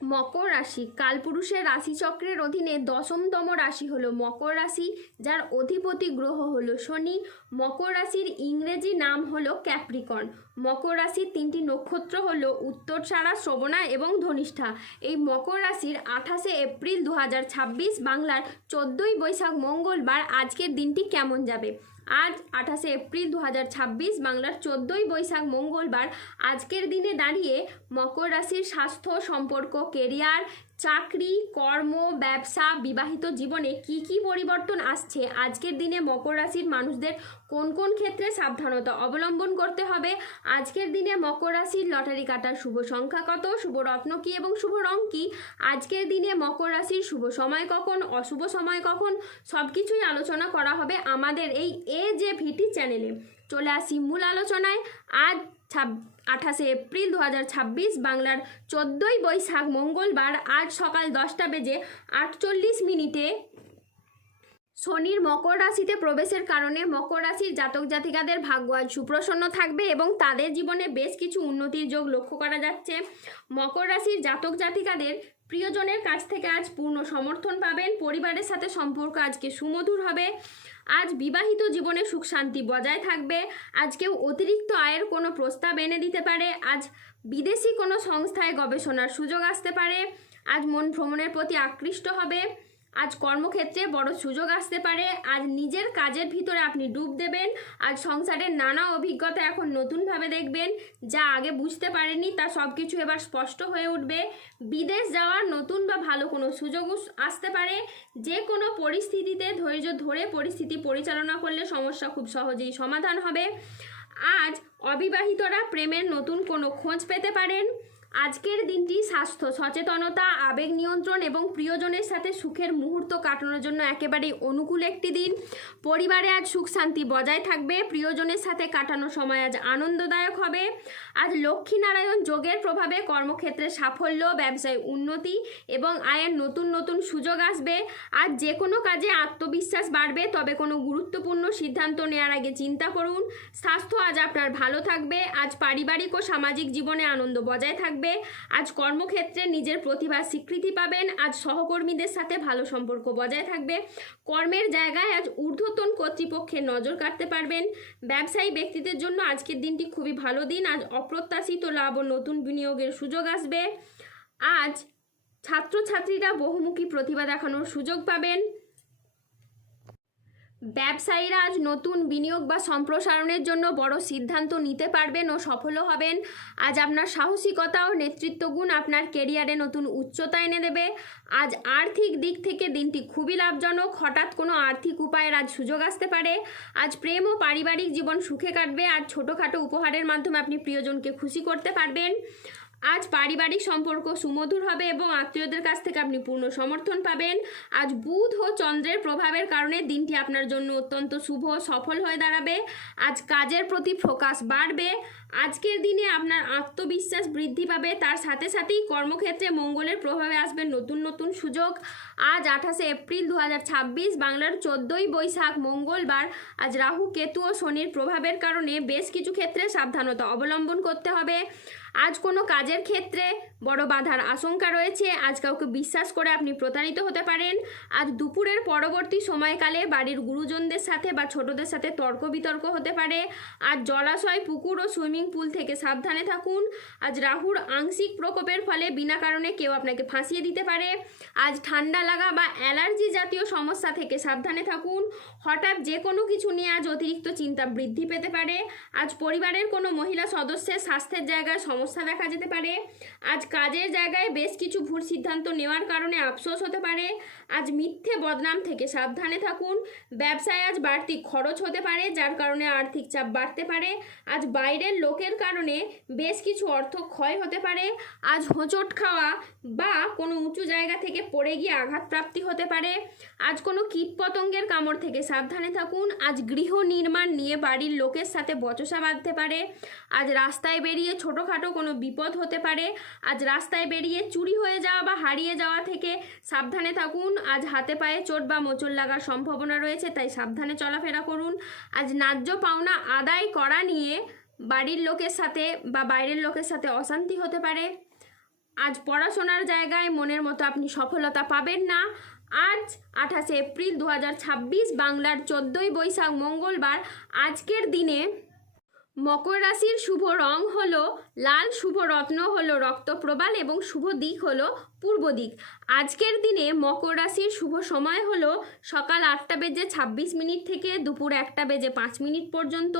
মকর রাশি কালপুরুষের রাশিচক্রের অধীনে 10তম রাশি হলো মকর রাশি, যার অধিপতি গ্রহ হলো শনি। মকর রাশির ইংরেজি নাম হলো ক্যাপ্রিকন। মকর রাশির 3টি নক্ষত্র হলো উত্তরসারা, শ্রবণা এবং ধনিষ্ঠা। এই মকর রাশির 28শে এপ্রিল 2026 বাংলার 14ই বৈশাখ মঙ্গলবার আজকের দিনটি কেমন যাবে। আজ 28শে এপ্রিল 2026 বাংলার 14ই বৈশাখ মঙ্গলবার আজকের দিনে দাঁড়িয়ে মকর রাশির স্বাস্থ্য, সম্পর্ক, কেরিয়ার, চাকরি, কর্ম, ব্যবসা, বিবাহিত জীবনে কি কি পরিবর্তন আসছে, আজকের দিনে মকর রাশির মানুষদের কোন কোন ক্ষেত্রে সাবধানতা অবলম্বন করতে হবে, আজকের দিনে মকর রাশির লটারি কাটার শুভ সংখ্যা কত, শুভ রত্ন কী এবং শুভ রং কী, আজকের দিনে মকর রাশির শুভ সময় কখন, অশুভ সময় কখন, সব কিছুই আলোচনা করা হবে আমাদের এই AJVT চ্যানেলে। চলে আসি মূল আলোচনায়। আজ 28শে এপ্রিল 2026 বাংলার 14ই বৈশাখ মঙ্গলবার আজ সকাল 10:48 শনির মকর রাশিতে প্রবেশের কারণে মকর রাশির জাতক জাতিকাদের ভাগ্য আজ সুপ্রসন্ন থাকবে এবং তাদের জীবনে বেশ কিছু উন্নতির যোগ লক্ষ্য করা যাচ্ছে। মকর রাশির জাতক জাতিকাদের প্রিয়জনের কাছ থেকে আজ পূর্ণ সমর্থন পাবেন। পরিবারের সাথে সম্পর্ক আজকে সুমধুর হবে। আজ বিবাহিত জীবনে সুখ শান্তি বজায় থাকবে। আজ কেউ অতিরিক্ত আয়ের কোনো প্রস্তাব এনে দিতে পারে। আজ বিদেশি কোনো সংস্থায় গবেষণার সুযোগ আসতে পারে। আজ মন ভ্রমণের প্রতি আকৃষ্ট হবে। আজ কর্মক্ষেত্রে বড় সুযোগ আসতে পারে। আজ নিজের কাজের ভিতরে আপনি ডুব দেবেন। আজ সংসারের নানা অভিজ্ঞতা এখন নতুনভাবে দেখবেন, যা আগে বুঝতে পারেননি তা সব কিছু এবার স্পষ্ট হয়ে উঠবে। বিদেশ যাওয়ার নতুন বা ভালো কোনো সুযোগ আসতে পারে। যে কোনো পরিস্থিতিতে ধৈর্য ধরে পরিস্থিতি পরিচালনা করলে সমস্যা খুব সহজেই সমাধান হবে। আজ অবিবাহিতরা প্রেমের নতুন কোনো খোঁজ পেতে পারেন। আজকের দিনটি স্বাস্থ্য সচেতনতা, আবেগ নিয়ন্ত্রণ এবং প্রিয়জনের সাথে সুখের মুহূর্ত কাটানোর জন্য একেবারেই অনুকূল একটি দিন। পরিবারে আজ সুখ শান্তি বজায় থাকবে। প্রিয়জনের সাথে কাটানো সময় আজ আনন্দদায়ক হবে। আজ লক্ষ্মীনারায়ণ যোগের প্রভাবে কর্মক্ষেত্রে সাফল্য, ব্যবসায় উন্নতি এবং আয়ের নতুন নতুন সুযোগ আসবে। আজ যে কোনো কাজে আত্মবিশ্বাস বাড়বে, তবে কোনো গুরুত্বপূর্ণ সিদ্ধান্ত নেওয়ার আগে চিন্তা করুন। স্বাস্থ্য আজ আপনার ভালো থাকবে। আজ পারিবারিক ও সামাজিক জীবনে আনন্দ বজায় থাকবে। আজ কর্মক্ষেত্রে নিজের প্রতিভার স্বীকৃতি পাবেন। আজ সহকর্মীদের সাথে ভালো সম্পর্ক বজায় থাকবে। কর্মের জায়গায় আজ ঊর্ধ্বতন কর্তৃপক্ষের নজর কাটতে পারবেন। ব্যবসায়ী ব্যক্তিদের জন্য আজকের দিনটি খুবই ভালো দিন। আজ অপ্রত্যাশিত লাভ ও নতুন বিনিয়োগের সুযোগ আসবে। আজ ছাত্রছাত্রীরা বহুমুখী প্রতিভা দেখানোর সুযোগ পাবেন। ব্যবসায়ীরা আজ নতুন বিনিয়োগ বা সম্প্রসারণের জন্য বড় সিদ্ধান্ত নিতে পারবেন ও সফলও হবেন। আজ আপনার সাহসিকতা ও নেতৃত্ব গুণ আপনার কেরিয়ারে নতুন উচ্চতা এনে দেবে। আজ আর্থিক দিক থেকে দিনটি খুবই লাভজনক। হঠাৎ কোনো আর্থিক উপায়ের আজ সুযোগ আসতে পারে। আজ প্রেম ও পারিবারিক জীবন সুখে কাটবে। আজ ছোটোখাটো উপহারের মাধ্যমে আপনি প্রিয়জনকে খুশি করতে পারবেন। আজ পারিবারিক সম্পর্ক সুমধুর হবে এবং আত্মীয়দের কাছ থেকে আপনি পূর্ণ সমর্থন পাবেন। আজ বুধ ও চন্দ্রের প্রভাবের কারণে দিনটি আপনার জন্য অত্যন্ত শুভ সফল হয়ে দাঁড়াবে। আজ কাজের প্রতি ফোকাস বাড়বে। আজকের দিনে আপনার আত্মবিশ্বাস বৃদ্ধি পাবে। তার সাথে সাথেই কর্মক্ষেত্রে মঙ্গলের প্রভাবে আসবে নতুন নতুন সুযোগ। আজ 28শে এপ্রিল 2026 বাংলার 14ই বৈশাখ মঙ্গলবার আজ রাহু, কেতু ও শনির প্রভাবের কারণে বেশ কিছু ক্ষেত্রে সাবধানতা অবলম্বন করতে হবে। আজ কোনো কাজের ক্ষেত্রে বড় বাধার আশঙ্কা রয়েছে। আজ কাউকে বিশ্বাস করে আপনি প্রতারিত হতে পারেন। আজ দুপুরের পরবর্তী সময়কালে বাড়ির গুরুজনদের সাথে বা ছোটদের সাথে তর্ক বিতর্ক হতে পারে। আজ জলাশয়, পুকুর ও সুইমিং পুল থেকে সাবধানে থাকুন। আজ রাহুর আংশিক প্রকোপের ফলে বিনা কারণে কেউ আপনাকে ফাঁসিয়ে দিতে পারে। আজ ঠান্ডা লাগা বা অ্যালার্জি জাতীয় সমস্যা থেকে সাবধানে থাকুন। হঠাৎ যে কোনো কিছু নিয়ে আজ অতিরিক্ত চিন্তা বৃদ্ধি পেতে পারে। আজ পরিবারের কোনো মহিলা সদস্যের স্বাস্থ্যের জায়গায় সমস্যা দেখা যেতে পারে। আজ কাজের জায়গায় বেশ কিছু ভুল সিদ্ধান্ত নেওয়ার কারণে আফসোস হতে পারে। আজ মিথ্যে বদনাম থেকে সাবধানে থাকুন। ব্যবসায় আজ বাড়তি খরচ হতে পারে, যার কারণে আর্থিক চাপ বাড়তে পারে। আজ বাইরের লোকের কারণে বেশ কিছু অর্থ ক্ষয় হতে পারে। আজ হোঁচট খাওয়া বা কোনো উঁচু জায়গা থেকে পড়ে গিয়ে আঘাতপ্রাপ্তি হতে পারে। আজ কোনো কীটপতঙ্গের কামড় থেকে সাবধানে থাকুন। আজ গৃহ নির্মাণ নিয়ে বাড়ির লোকের সাথে বচসা বাঁধতে পারে। আজ রাস্তায় বেরিয়ে ছোটোখাটো কোনো বিপদ হতে পারে। আজ রাস্তায় বেরিয়ে চুরি হয়ে যাওয়া বা হারিয়ে যাওয়া থেকে সাবধানে থাকুন। আজ হাতে পায়ে চোট বা মোচড় লাগার সম্ভাবনা রয়েছে, তাই সাবধানে চলাফেরা করুন। আজ ন্যায্য পাওনা আদায় করা নিয়ে বাড়ির লোকের সাথে বা বাইরের লোকের সাথে অশান্তি হতে পারে। আজ পড়াশোনার জায়গায় মনের মতো আপনি সফলতা পাবেন না। আজ 28 এপ্রিল 2026, বাংলার 14ই বৈশাখ, মঙ্গলবার। আজকের দিনে মকর রাশির শুভ রং হলো লাল, শুভ রত্ন হলো রক্তপ্রবাল এবং শুভ দিক হলো পূর্ব দিক। আজকের দিনে মকর রাশির শুভ সময় হলো সকাল 8:26 থেকে দুপুর 1:05 পর্যন্ত।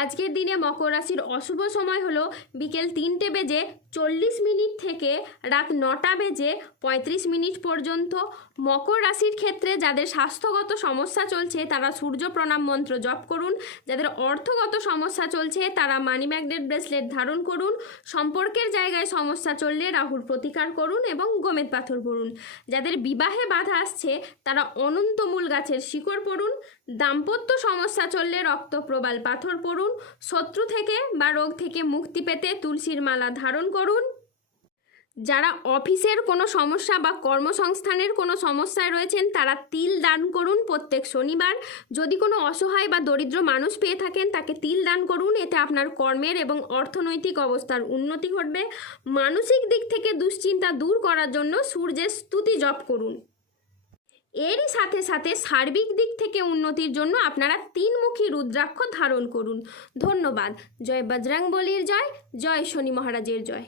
আজকের দিনে মকর রাশির অশুভ সময় হলো বিকেল 3:40 থেকে রাত 9:35 পর্যন্ত। মকর রাশির ক্ষেত্রে যাদের স্বাস্থ্যগত সমস্যা চলছে তারা সূর্য প্রণাম মন্ত্র জপ করুন। যাদের অর্থগত সমস্যা চলছে তারা মানি ম্যাগনেট ব্রেসলেট ধারণ করুন। সম্পর্কের জায়গায় সমস্যা চললে রাহুর প্রতিকার করুন এবং গোমেদ পাথর পড়ুন। যাদের বিবাহে বাধা আসছে তারা অনন্তমূল গাছের শিকড় পড়ুন। দাম্পত্য সমস্যা চললে রক্তপ্রবাল পাথর পড়ুন। শত্রু থেকে বা রোগ থেকে মুক্তি পেতে তুলসীর মালা ধারণ করুন। যারা অফিসের কোনো সমস্যা বা কর্মসংস্থানের কোনো সমস্যায় রয়েছেন তারা তিল দান করুন প্রত্যেক শনিবার। যদি কোনো অসহায় বা দরিদ্র মানুষ পেয়ে থাকেন তাকে তিল দান করুন, এতে আপনার কর্মের এবং অর্থনৈতিক অবস্থার উন্নতি ঘটবে। মানসিক দিক থেকে দুশ্চিন্তা দূর করার জন্য সূর্যের স্তুতি জপ করুন। এরই সাথে সাথে সার্বিক দিক থেকে উন্নতির জন্য আপনারা 3মুখী রুদ্রাক্ষ ধারণ করুন। ধন্যবাদ। জয় বজরংবলীর জয়, জয় শনি মহারাজের জয়।